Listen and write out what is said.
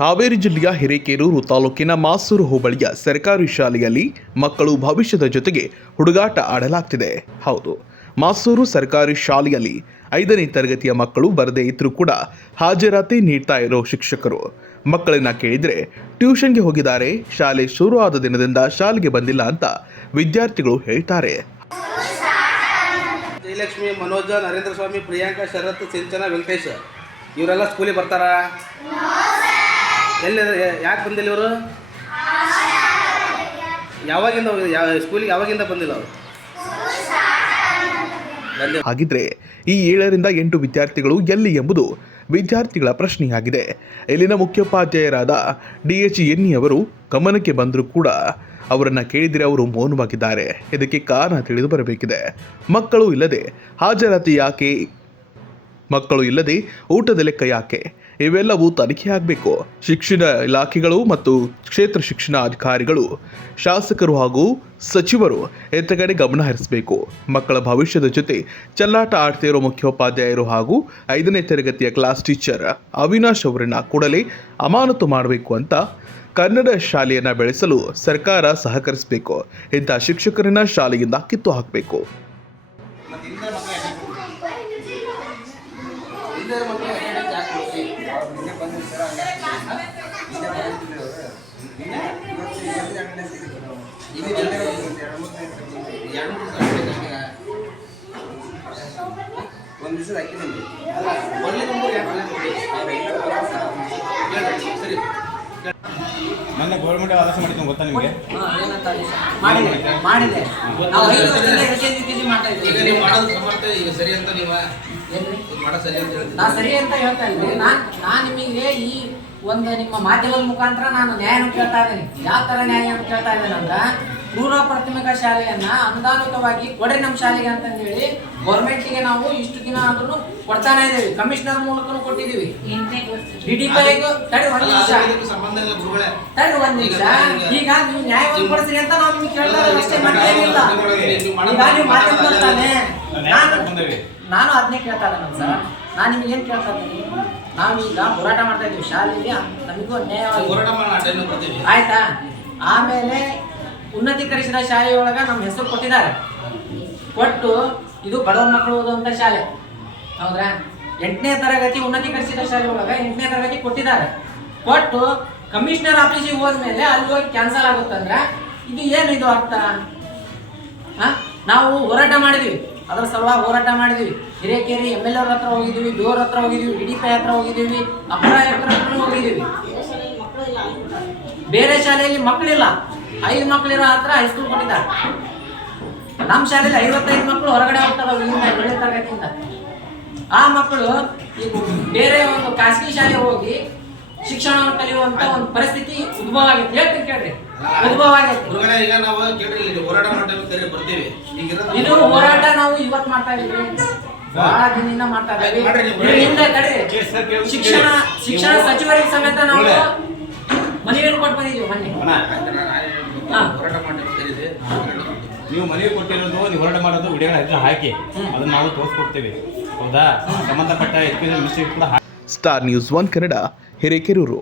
ಹಾವೇರಿ ಜಿಲ್ಲೆಯ ಹಿರೇಕೇರೂರು ತಾಲೂಕಿನ ಮಾಸೂರು ಹೋಬಳಿಯ ಸರ್ಕಾರಿ ಶಾಲೆಯಲ್ಲಿ ಮಕ್ಕಳು ಭವಿಷ್ಯದ ಜೊತೆಗೆ ಹುಡುಗಾಟ ಆಡಲಾಗ್ತಿದೆ. ಹೌದು, ಮಾಸೂರು ಸರ್ಕಾರಿ ಶಾಲೆಯಲ್ಲಿ ಐದನೇ ತರಗತಿಯ ಮಕ್ಕಳು ಬರದೇ ಇದ್ರೂ ಕೂಡ ಹಾಜರಾತಿ ನೀಡ್ತಾ ಇರೋ ಶಿಕ್ಷಕರು. ಮಕ್ಕಳನ್ನ ಕೇಳಿದ್ರೆ, ಟ್ಯೂಷನ್ಗೆ ಹೋಗಿದ್ದಾರೆ, ಶಾಲೆ ಶುರು ಆದ ದಿನದಿಂದ ಶಾಲೆಗೆ ಬಂದಿಲ್ಲ ಅಂತ ವಿದ್ಯಾರ್ಥಿಗಳು ಹೇಳ್ತಾರೆ. ಜಯಲಕ್ಷ್ಮಿ ಮನೋಜ, ನರೇಂದ್ರ ಸ್ವಾಮಿ, ಪ್ರಿಯಾಂಕಾ, ಶರತ್, ಸಿಂಚನ, ವೆಂಕಟೇಶ್, ಇವರೆಲ್ಲ ಸ್ಕೂಲಿಗೆ ಬರ್ತಾರ? ಎಲ್ಲಿ ಯಾಕೆ ಬಂದಿಲ್ಲ ಇವರು? ಯಾವಾಗಿಂದ ಯಾವ, ಸ್ಕೂಲಿಗೆ ಯಾವಾಗಿಂದ ಬಂದಿಲ್ಲ ಅವರು? ಹಾಗಿದ್ರೆ ಈ ಏಳರಿಂದ ಎಂಟು ವಿದ್ಯಾರ್ಥಿಗಳು ಎಲ್ಲಿ ಎಂಬುದು ವಿದ್ಯಾರ್ಥಿಗಳ ಪ್ರಶ್ನೆಯಾಗಿದೆ. ಇಲ್ಲಿನ ಮುಖ್ಯೋಪಾಧ್ಯಾಯರಾದ ಡಿ ಎಚ್ ಎನ್ನಿ ಅವರು ಗಮನಕ್ಕೆ ಬಂದರೂ ಕೂಡ ಅವರನ್ನು ಕೇಳಿದರೆ ಅವರು ಮೌನವಾಗಿದ್ದಾರೆ. ಇದಕ್ಕೆ ಕಾರಣ ತಿಳಿದು ಬರಬೇಕಿದೆ. ಮಕ್ಕಳು ಇಲ್ಲದೆ ಹಾಜರಾತಿ ಯಾಕೆ? ಮಕ್ಕಳು ಇಲ್ಲದೆ ಊಟದ ಲೆಕ್ಕ ಯಾಕೆ? ಇವೆಲ್ಲವೂ ತನಿಖೆಯಾಗಬೇಕು ಶಿಕ್ಷಣ ಇಲಾಖೆಗಳು ಮತ್ತು ಕ್ಷೇತ್ರ ಶಿಕ್ಷಣ ಅಧಿಕಾರಿಗಳು, ಶಾಸಕರು ಹಾಗೂ ಸಚಿವರು ಎತ್ತ ಕಡೆ ಗಮನ ಹರಿಸಬೇಕು. ಮಕ್ಕಳ ಭವಿಷ್ಯದ ಜೊತೆ ಚಲ್ಲಾಟ ಆಡ್ತಿರೋ ಮುಖ್ಯೋಪಾಧ್ಯಾಯರು ಹಾಗೂ ಐದನೇ ತರಗತಿಯ ಕ್ಲಾಸ್ ಟೀಚರ್ ಅವಿನಾಶ್ ಅವರನ್ನ ಕೂಡಲೇ ಅಮಾನತು ಮಾಡಬೇಕು ಅಂತ ಕನ್ನಡ ಶಾಲೆಯನ್ನ ಬೆಳೆಸಲು ಸರ್ಕಾರ ಸಹಕರಿಸಬೇಕು. ಇಂಥ ಶಿಕ್ಷಕರನ್ನ ಶಾಲೆಯಿಂದ ಕಿತ್ತು ಹಾಕಬೇಕು. ಒಂದು ದಿವಸ ಹಾಕಿದ್ದೀನಿ ಸರಿ. ಮೊನ್ನೆ ಗೌರ್ಮೆಂಟ್ ಆಲಸ ಮಾಡಿದ್ದು ಗೊತ್ತಾ ನಿಮಗೆ? ಮಾಡಿದೆ ಮಾಡಿದೆ. ನಾವು ಐದು ವರ್ಷದಿಂದ L K G K G ಈಗ ನೀವು ಮಾಡೋದು ಸಮರ್ಥ ಈಗ ಸರಿ ಅಂತ ನೀವು ಮಾಡೋದು ಸರಿ ಅಂತ. ನಾ ಸರಿ ಅಂತ ಹೇಳ್ತಾ ಇದ್ದೀನಿ. ನಾನ್ ನಾನ್ ನಿಮಗೆ ಈ ಒಂದು ನಿಮ್ಮ ಮಾಧ್ಯಮದ ಮುಖಾಂತರ ನಾನು ನ್ಯಾಯವನ್ನು ಕೇಳ್ತಾ ಇದ್ದೀನಿ. ಯಾವ ತರ ನ್ಯಾಯವನ್ನು ಕೇಳ್ತಾ ಇದ್ದೇನೆ ಅಂದ್ರ ಪೂರ್ವ ಪ್ರಾಥಮಿಕ ಶಾಲೆಯನ್ನ ಅನುದಾನಿತವಾಗಿ ಕೊಡ್ರಿ ನಮ್ಮ ಶಾಲೆಗೆ ಅಂತ ಹೇಳಿ ಗೌರ್ಮೆಂಟ್ಗೆ ನಾವು ಇಷ್ಟು ದಿನ ಆದ್ರೂ ಕೊಡ್ತಾನೆ ಇದ್ದೀವಿ. ಕಮಿಷನರ್ ಮೂಲಕನೂ ಕೊಟ್ಟಿದ್ದೀವಿ. ಡಿ ಡಿ ತಡಿ ಒಂದ್ ಅಲ್ಲ, ನಿಮಿಷ. ಅದಕ್ಕೆ ಇದಕ್ಕೂ ಸಂಬಂಧ ಇಲ್ಲ ಗುರುಗಳೇ. ತಡಿ ಒಂದ್ ನಿಮಿಷ. ಈಗ ನೀವು ನ್ಯಾಯವನ್ನು ಕೊಡಿಸ್ರಿ ಅಂತ ನಾವು ನಿಮ್ಗೆ ಕೇಳ್ತಾ ಇರೋದು ಅಷ್ಟೇ ಮತ್ತೇನಿಲ್ಲ. ಈಗ ನೀವು ಮಾತಾಡ್ತಾ ತಾನೆ ನಾನು ನಾನು ಅದನ್ನೇ ಕೇಳ್ತಾ ಇದ್ದೇನೆ ಸರ್. ನಾನು ನಿಮ್ಗೆ ಏನು ಕೇಳ್ತಾ ಇದ್ದೀನಿ? ನಾವೀಗ ಹೋರಾಟ ಮಾಡ್ತಾ ಇದ್ದೀವಿ. ಶಾಲೆಗೆ ನಮಗೂ ಅನ್ಯಾಯವಾಗಿ ಹೋರಾಟ ಬರ್ತೀವಿ. ಆಯ್ತಾ? ಆಮೇಲೆ ಉನ್ನತೀಕರಿಸಿದ ಶಾಲೆಯೊಳಗ ನಮ್ಮ ಹೆಸರು ಕೊಟ್ಟಿದ್ದಾರೆ. ಕೊಟ್ಟು ಇದು ಬಡವರ ಮಕ್ಕಳು ಓದುವಂಥ ಶಾಲೆ. ಹೌದ್ರಾ? ಎಂಟನೇ ತರಗತಿ ಉನ್ನತೀಕರಿಸಿದ ಶಾಲೆ ಒಳಗ ಎಂಟನೇ ತರಗತಿ ಕೊಟ್ಟಿದ್ದಾರೆ. ಕೊಟ್ಟು ಕಮಿಷನರ್ ಆಫೀಸಿಗೆ ಹೋದ್ಮೇಲೆ ಅಲ್ಲಿ ಹೋಗಿ ಕ್ಯಾನ್ಸಲ್ ಆಗುತ್ತಂದ್ರೆ ಇದು ಏನು ಇದು ಅರ್ಥ? ಹಾ? ನಾವು ಹೋರಾಟ ಮಾಡಿದ್ವಿ. ಅದರ ಸಲುವಾಗಿ ಹೋರಾಟ ಮಾಡಿದ್ವಿ. ಹಿರೇಕೇರಿ ಎಂ ಎಲ್ ಅವ್ರ ಹತ್ರ ಹೋಗಿದ್ವಿ ಅವ್ರ ಹತ್ರ ಹೋಗಿದ್ವಿ ಡಿ ಪಿ ಹತ್ರ ಹೋಗಿದ್ವಿ ಅಪರಾಯ ಹತ್ರ ಹೋಗಿದ್ವಿ. ಬೇರೆ ಶಾಲೆಯಲ್ಲಿ ಮಕ್ಕಳಿಲ್ಲ. ಐದು ಮಕ್ಕಳಿರೋ ಹತ್ರ ಹೈಸ್ಕೂಲ್ ಕೊಟ್ಟಿದ್ದಾರೆ. ನಮ್ಮ ಶಾಲೆಯಲ್ಲಿ ಐವತ್ತೈದು ಮಕ್ಕಳು ಹೊರಗಡೆ ಹೋಗ್ತಾರೆ ಏಳನೇ ಆ ಮಕ್ಕಳು ಈಗ ಬೇರೆ ಒಂದು ಖಾಸಗಿ ಶಾಲೆ ಹೋಗಿ ಶಿಕ್ಷಣವನ್ನು ಕಲಿಯುವಂತ ಒಂದು ಪರಿಸ್ಥಿತಿ ಉದ್ಭವ ಆಗೈತೆ ಹೇಳ್ತೀನಿ ಕೇಳ್ರಿ. ಉದ್ಭವ ಆಗೈತೆ ಈಗ ನಾವು ಕೇಳ್ರಿ ಇಲ್ಲಿ ಹೋರಾಟ ಮಾಡ್ತೇವೆ ಕರೆ ಬರ್ತೀವಿ. ಈಗ ಇದು ಹೋರಾಟ. ನಾವು ಇವತ್ತು ಮಾಡ್ತಾ ಇದೀವಿ ಬಹಳ ದಿನದಿಂದ ಮಾಡ್ತಾ ಇದ್ದೀವಿ. ಹಿಂದೆ ಸರ್, ಕೇಳಿ. ಶಿಕ್ಷಣ ಶಿಕ್ಷಣ ಸಚಿವರಿಗೆ ಸಮೇತ ನಾವು. ಮನವಿಯನ್ನು ಕೊಟ್ಟು ಬಂದಿದ್ದೀವಿ ಮೊನ್ನೆ. ಹೋರಾಟ ಮಾಡಿ ಕರೀರಿ ನೀವು ಮನವಿ ಕೊಟ್ಟಿರೋದು ನೀವು ಹೋರಾಟ ಮಾಡೋದು ವಿಡಿಯೋ ಹೆಸರು ಹಾಕಿ. ಅದನ್ನ ನಾವು ತೋರಿಸ್ಕೊಡ್ತೀವಿ. ಹೌದಾ? ಸಂಬಂಧಪಟ್ಟ ಎಜುಕೇಶನ್ ಮಿನಿಸ್ಟ್ರಿ ಕೂಡ Star News one Kannada Hirekerur